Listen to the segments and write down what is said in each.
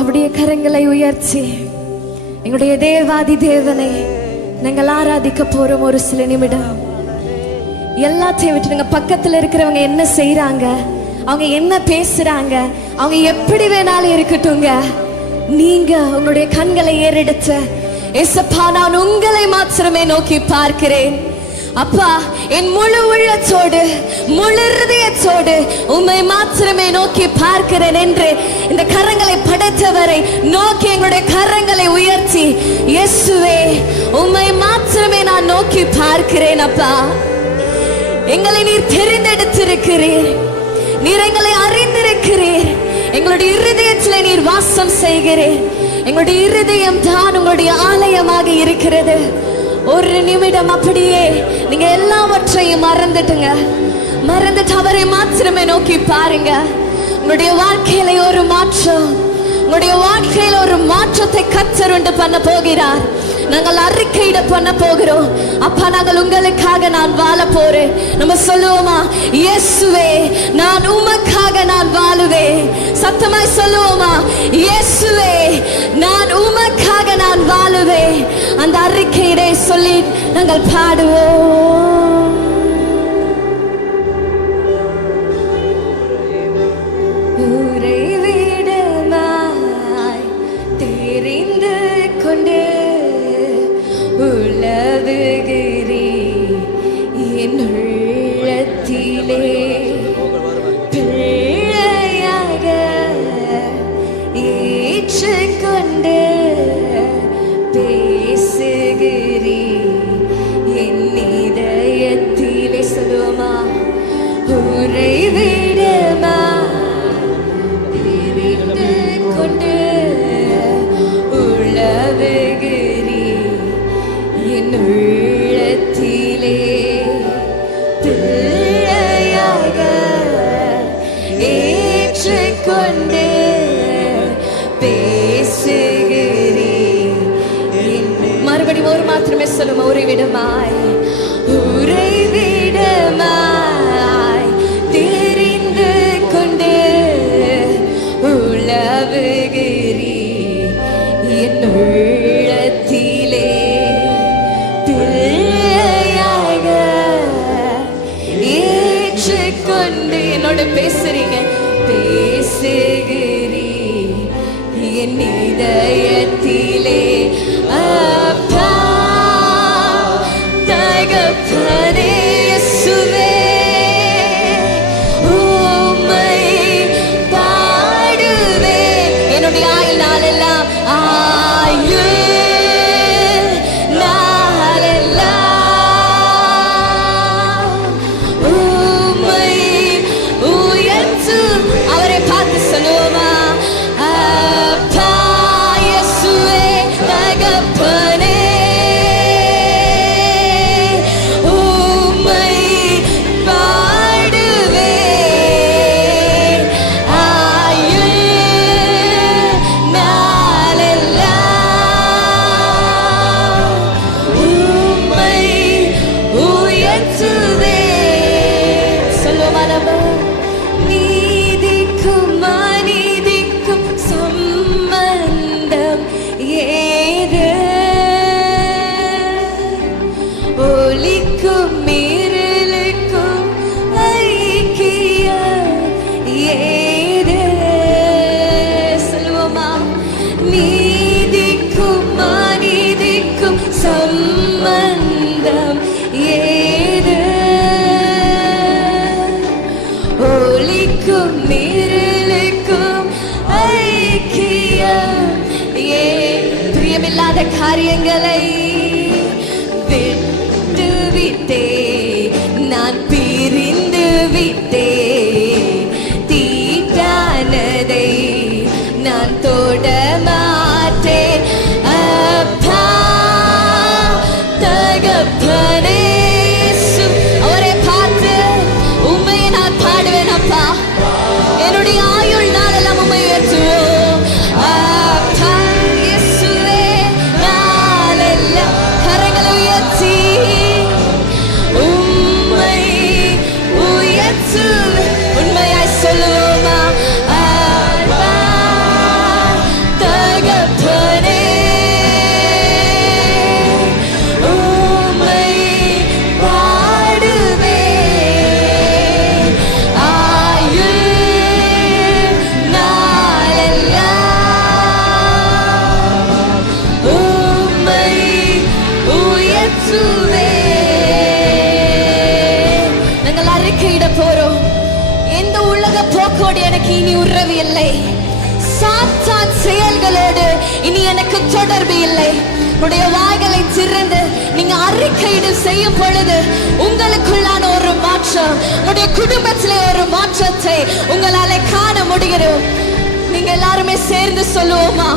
அப்படியே கரங்களை உயர்த்தி எங்களுடைய தேவாதி தேவனை நாங்கள் ஆராதிக்க போறோம். ஒரு சில நிமிடம் எல்லாத்தையும் விட்டுடுங்க. பக்கத்துல இருக்கிறவங்க என்ன செய்யறாங்க, அவங்க என்ன பேசுறாங்க, அவங்க எப்படி வேணாலும் இருக்கட்டுங்க. நீங்க உங்களுடைய கண்களை ஏறெடுத்து, ஏசப்பா நான் உங்களை மாத்திரமே நோக்கி பார்க்கிறேன் அப்பா, என் முழு உள்ளத்தோடு முழு இருதயத்தோடு உம்மை மாத்திரமே நோக்கி பார்க்கிறேன் என்று இந்த கரங்களை படைத்தவரை நோக்கி எங்களுடைய கரங்களை உயர்த்தி, இயேசுவே உம்மை மாத்திரமே நான் நோக்கி பார்க்கிறேன். அப்பா, எங்களை நீர் தெரிந்தெடுத்திருக்கிறீர், நீர் எங்களை அறிந்திருக்கிறீர், எங்களுடைய இருதயத்தில் நீர் வாசம் செய்கிறீர். எங்களுடைய இருதயம் தான் உங்களுடைய ஆலயமாக இருக்கிறது. ஒரு நிமிடம் அப்படியே நீங்க எல்லாவற்றையும் மறந்துட்டுங்க. மறந்துட்டு அவரை மாத்திரமே நோக்கி பாருங்க. உங்களுடைய வாழ்க்கையில ஒரு மாற்றம், உங்களுடைய வாழ்க்கையில ஒரு மாற்றத்தை கர்த்தர் உண்டு பண்ண போகிறார். நாங்கள் அறிக்கையிட பண்ண போகிறோம். அப்பா, நாங்கள் உங்களுக்காக நான் வாழ போறேன். நம்ம சொல்லுவோமா? இயேசுவே நான் உமக்காக நான் வாழுவேன். சத்தமாய் சொல்லுவோமா? இயேசுவே நான் உமக்காக நான் வாழுவேன். அந்த அறிக்கையிட சொல்லி நாங்கள் பாடுவோம். ஊரை விடமாய் தெரிந்து கொண்டு உலவுகிறீ என் உள்ளத்திலே பிள்ளையாக ஏற்றுக்கொண்டு பேசுகிறீ என் இதயத்திலே. சொல்லுவோமா? உரை விடமா தெரிந்து கொண்டு உலவுகிறீ என் உள்ளத்திலே பிள்ளையாக ஏற்றுக்கொண்டு பேசுகிறீ. மறுபடியும் ஒரு மாத்திரமே சொல்லுமா? உறைவிடமாய் உறைவிடமாய் தெரிந்து கொண்டு உலவுகிறீ என் உள்ளத்திலே பிள்ளையாக ஏற்றுக்கொண்டு. என்னோட பேசுறீங்க, பேசுகிறீ என் இதயத்திலே. அப்பா தகப்பனே இயேசுவே உம்மை பாடுவேன். என்னுடைய ஆயுள் நாளெல்லாம் அவரை பார்த்து சொல்லுவோமா? அப்பா இயேசுவே தகப்பனே உம்மை பாடுவேன். ஆயுள் நாளெல்லாம் உம்மை உயர்த்துவேன். சொல்லுவோமா? நம்ம நீதிக்கும் அநீதிக்கும் சம்பந்தம் ஏது? ஒளிக்கும் இருளுக்கும் ஐக்கியம் ஏது? சொல்லுவோமா? நீதிக்கும் அநீதிக்கும் சம்பந்தம் ஏது? ஒளிக்கும் இருளுக்கும் ஐக்கியம். பிரியமில்லாத காரியங்களை விட்டு விட்டே, நான் பிரிந்து விட்டே, தீட்டானதை நான் தொட மாட்டேன். அப்பா தகப்பனே அவரை பார்த்து உண்மையை நான் பாடுவேன். அப்பா, என்னுடைய ஆயுள் நாளெல்லாம் உண்மை உயர்த்துவோம். அப்பா இயேசுவே நாளெல்லாம் சாத்தான் செயல்களோடு இனி எனக்கு தொடர்பு இல்லை. உடைய வாய்களை திறந்து நீங்க அறிக்கையிடு செய்யும் பொழுது உங்களுக்குள்ளான ஒரு மாற்றம், உடைய குடும்பத்திலே ஒரு மாற்றத்தை உங்களால காண முடிகிறது. நீங்க எல்லாருமே சேர்ந்து சொல்லுவோமா?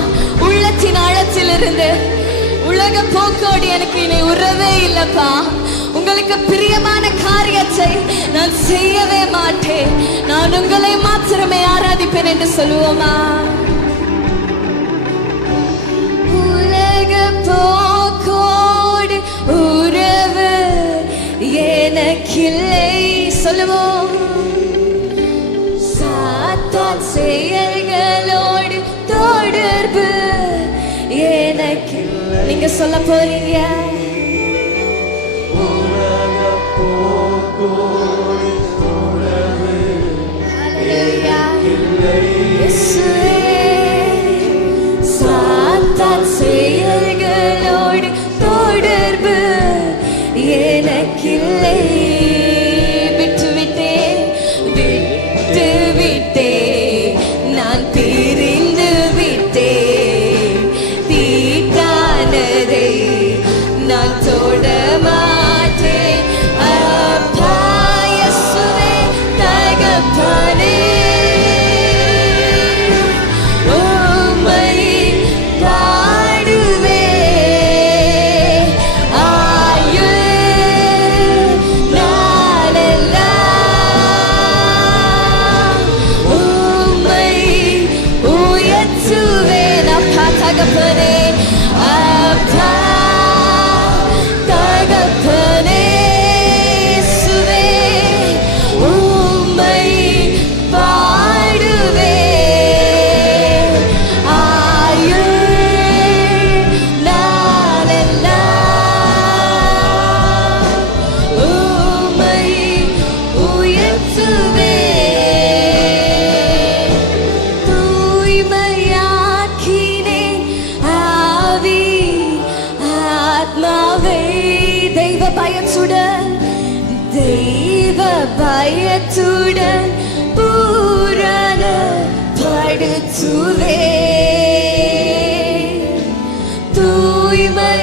உள்ளத்தின் ஆழத்தில் இருந்து, உலக போக்கோடு எனக்கு இனி உறவே இல்லப்பா, உங்களுக்கு பிரியமான காரியத்தை நான் செய்யவே மாட்டேன், நான் உங்களை மாத்திரமே ஆராதிப்பேன் என்று சொல்லுவோமா? உலக போக்கோடு உறவு எனக்கில்லை சொல்லுவோம். சாத்தான் செயல்களோடு தொடர்பு எனக்கு. நீங்க சொல்ல போறீங்க. சாத்தான் செயல்களோடு தொடர்பு எனக்கில்லை. விட்டுவிட்டேன் விட்டுவிட்டேன், நான் பிரிந்து விட்டேன், தீட்டானதை நான் தொட மாட்டேன். அப்பா இயேசுவே தகப்பனே, தெய்வ பயத்துடன் பூரண படுத்துவே, தூய்மையாக்கினே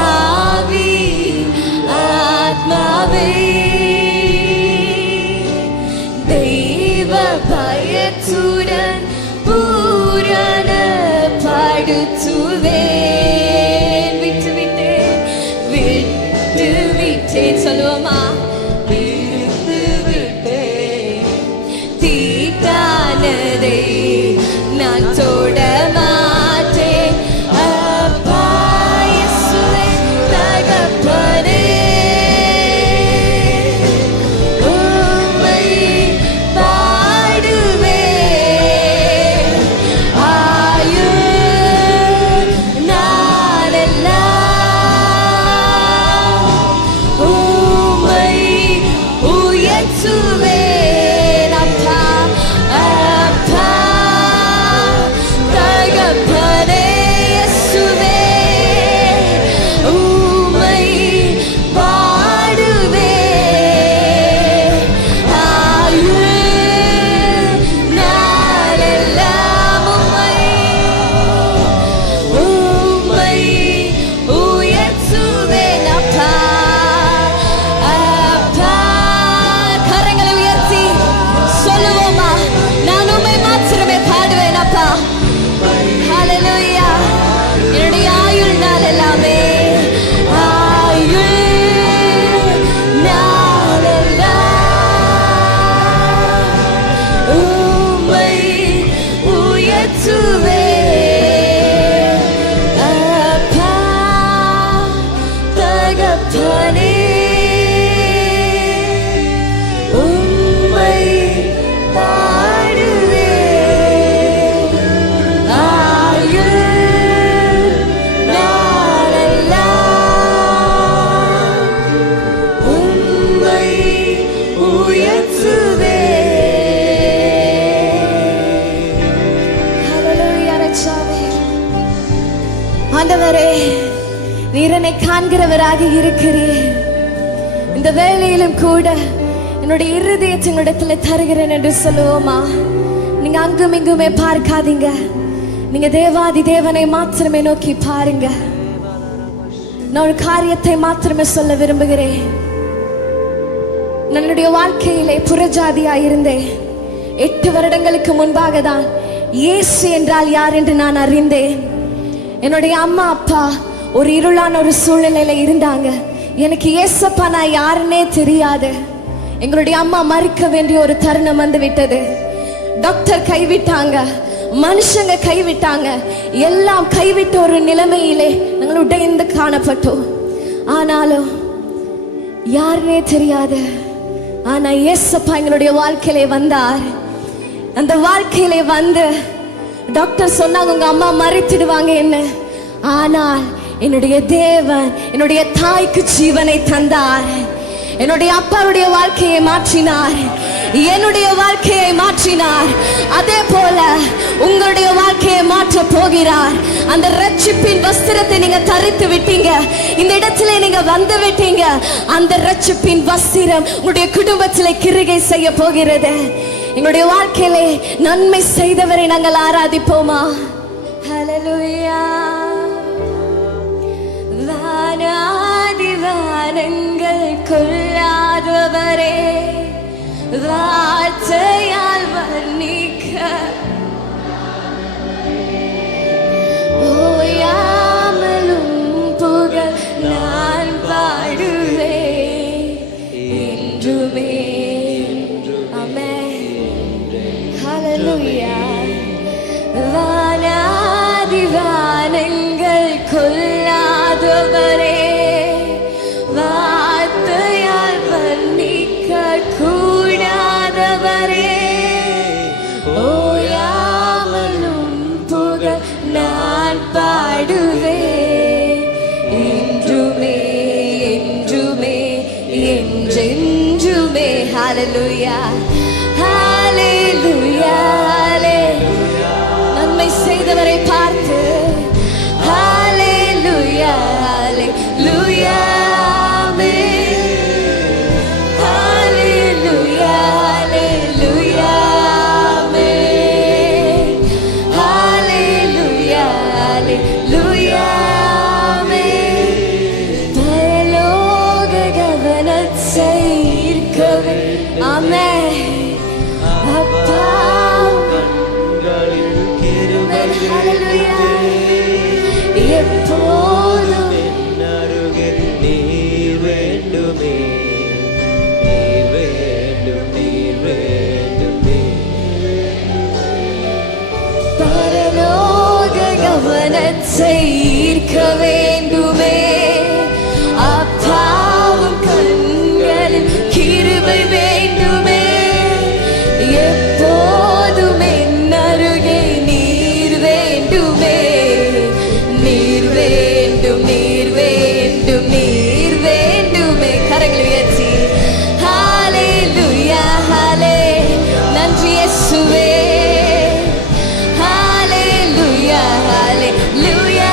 ஆவி ஆத்மாவே, தெய்வ பயத்துடன் பூரண படுத்துவே. சொல்லுவோமா? விட்டு விட்டேன், தீட்டானதை நான் தொட மாட்டேன். அப்பா இயேசுவே தகப்பனே, உம்மை பாடுவேன் ஆயுள் நாளெல்லாம். ஆண்டவரே, நீர் என்னை காண்கிறவராக இருக்கிறீர். இந்த வேளையிலும் கூட என்னுடைய இருதயத்தினிடத்தில் தருகிறேன் என்று சொல்லுவோமா? நீங்க அங்கும் இங்குமே பார்க்காதீங்க. நீங்க தேவாதி தேவனை மாத்திரமே நோக்கி பாருங்க. நான் ஒரு காரியத்தை மாத்திரமே சொல்ல விரும்புகிறேன். என்னுடைய வாழ்க்கையிலே புறஜாதியா இருந்தேன். 8 வருடங்களுக்கு முன்பாக தான் இயேசு என்றால் யார் என்று நான் அறிந்தேன். என்னுடைய அம்மா அப்பா ஒரு இருளான ஒரு சூழ்நிலையில இருந்தாங்க. எனக்கு இயேசப்பா நான் யாருன்னே தெரியாது. எங்களுடைய அம்மா மறிக்க வேண்டிய ஒரு தருணம் வந்து விட்டது. டாக்டர் கைவிட்டாங்க, மனுஷங்க கைவிட்டாங்க, எல்லாம் கைவிட்ட ஒரு நிலைமையிலே நாங்கள் உடைந்து காணப்பட்டோம். ஆனாலும் யாருன்னே தெரியாது. ஆனா இயேசப்பா எங்களுடைய வாழ்க்கையிலே வந்தார். அந்த வாழ்க்கையிலே வந்து டாக்டர் சொன்னாங்க உங்க அம்மா மறித்திடுவாங்க என்ன. ஆனால் என்னுடைய தேவன் என்னுடைய தாய்க்கு ஜீவனை தந்தார். என்னுடைய அப்பாவுடைய வாழ்க்கையை மாற்றினார், என்னுடைய வாழ்க்கையை மாற்றினார். அதே போல உங்களுடைய வாழ்க்கையை மாற்ற போகிறார். அந்த ரட்சிப்பின் வஸ்திரத்தை நீங்க தரித்து விட்டீங்க. இந்த இடத்துல நீங்க வந்து விட்டீங்க. அந்த ரட்சிப்பின் வஸ்திரம் உங்களுடைய குடும்பத்திலே கிரிகை செய்ய போகிறது. எங்களுடைய வாழ்க்கையிலே நன்மை செய்தவரை நாங்கள் ஆராதிப்போமா? ஹல்லேலூயா. வானாதி வானங்கள் கொள்ளாதவரே, வார்த்தையால் வர்ணிக்க ஓயாமலும் புகழ் நான் பாடுவேன் என்றுமே. ஆமென். ஹல்லேலூயா. வானாதி வானங்கள் கொள்ளாதவரே, வார்த்தையால் வர்ணிக்க கூடாதவரே, ஓயாமலும் புகழ் நான் பாடுவேன் என்றுமே என்றுமே என்றென்றுமே. ஹல்லேலூயா ஹல்லேலூயா ஹல்லேலூயா. நன்மை செய்தவரை பார்த்து ஹல்லேலூயா ஹல்லேலூயா. எப்போதும் அருகில் நீர் வேண்டுமே, நீர் வேண்டும், நீர் வேண்டுமே. பரலோக கவனத்தை ஈர்க்க வேண்டுமே, அப்பாவும் கண்களில் கிருபை வேண்டுமே. எப்போதும் என் அருகே நீர் வேண்டுமே, நீர் வேண்டும், நீர் வேண்டும், நீர் வேண்டுமே. கரங்களை உயர்த்தி ஹல்லேலூயா ஹல்லே. நன்றி இயேசுவே. ஹல்லேலூயா ஹல்லேலூயா.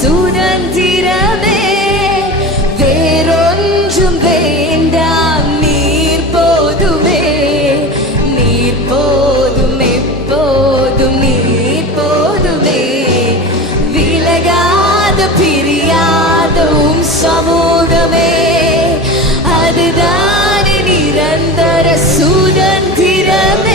சுதந்திரமே வேறொன்றும் வேண்டாம், நீர் போதுமே, நீர் போதும், எப்போதும் நீர் போதுமே. விலகாத பிரியாத உம் சமூகமே, அதுதான் நிரந்தர சுதந்திரமே.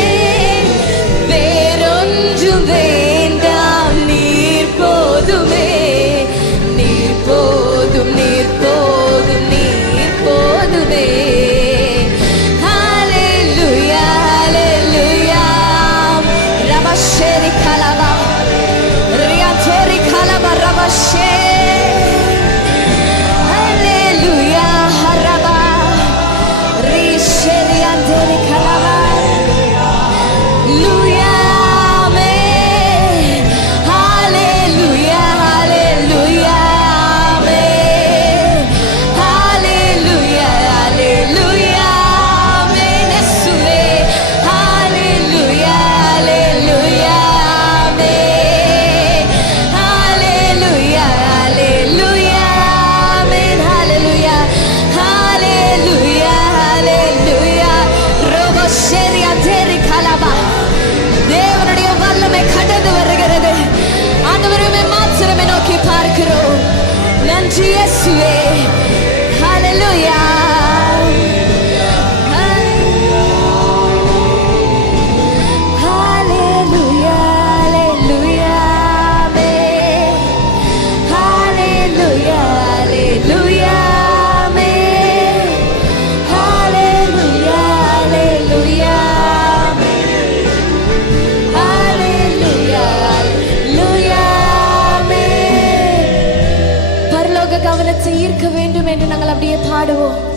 நன்றி இயேசுவே. ஹalleluya. கவனத்தை ஈர்க்க வேண்டும் என்று நாங்கள் அப்படியே பாடுவோம்.